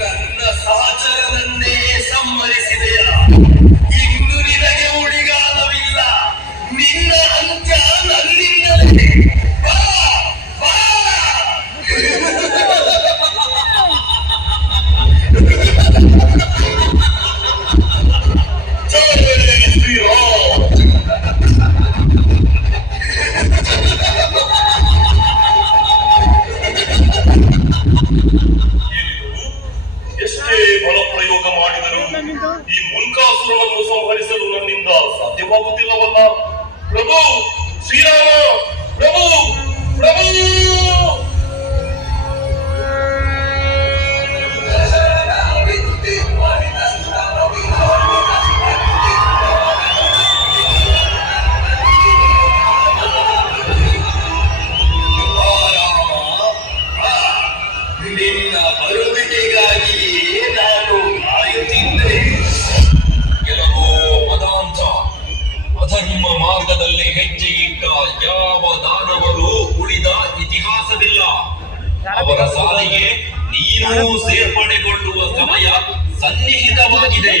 ನನ್ನ ಸಹಚರನನ್ನೇ ಸಂಹರಿಸಿದೆಯ. ಇನ್ನು ನಿನಗೆ ಉಳಿಗಾಲವಿಲ್ಲ. ನಿನ್ನ ಅಂತ್ಯ ನನ್ನಿಂದಲೇ. ಬಾ, ಬಾ. ಜೈ ಶ್ರೀರಾಮ್. ಎಷ್ಟೇ ಬಲ ಪ್ರಯೋಗ ಮಾಡಿದರೂ ಈ ಮುಲ್ಕಾಸುರನನ್ನು ಸಂಹರಿಸಲು ನನ್ನಿಂದ ಸಾಧ್ಯವಾಗುತ್ತಿಲ್ಲವಲ್ಲ. ಪ್ರಭು ಶ್ರೀರಾಮ, ಪ್ರಭು ಪ್ರಭು. ನಿನ್ನ ಬರುವಿಕೆಗಾಗಿಯೇ ನಾನು ಕಾಯುತ್ತಿದ್ದೆ. ಕೆಲವು ಮದಾಂತ ಅಧರ್ಮ ಮಾರ್ಗದಲ್ಲಿ ಹೆಜ್ಜೆ ಇಟ್ಟ ಯಾವ ದಾನವರು ಉಳಿದ ಇತಿಹಾಸವಿಲ್ಲ. ಅವರ ಸಾಲಿಗೆ ನೀನು ಸೇರ್ಪಡೆಗೊಳ್ಳುವ ಸಮಯ ಸನ್ನಿಹಿತವಾಗಿದೆ.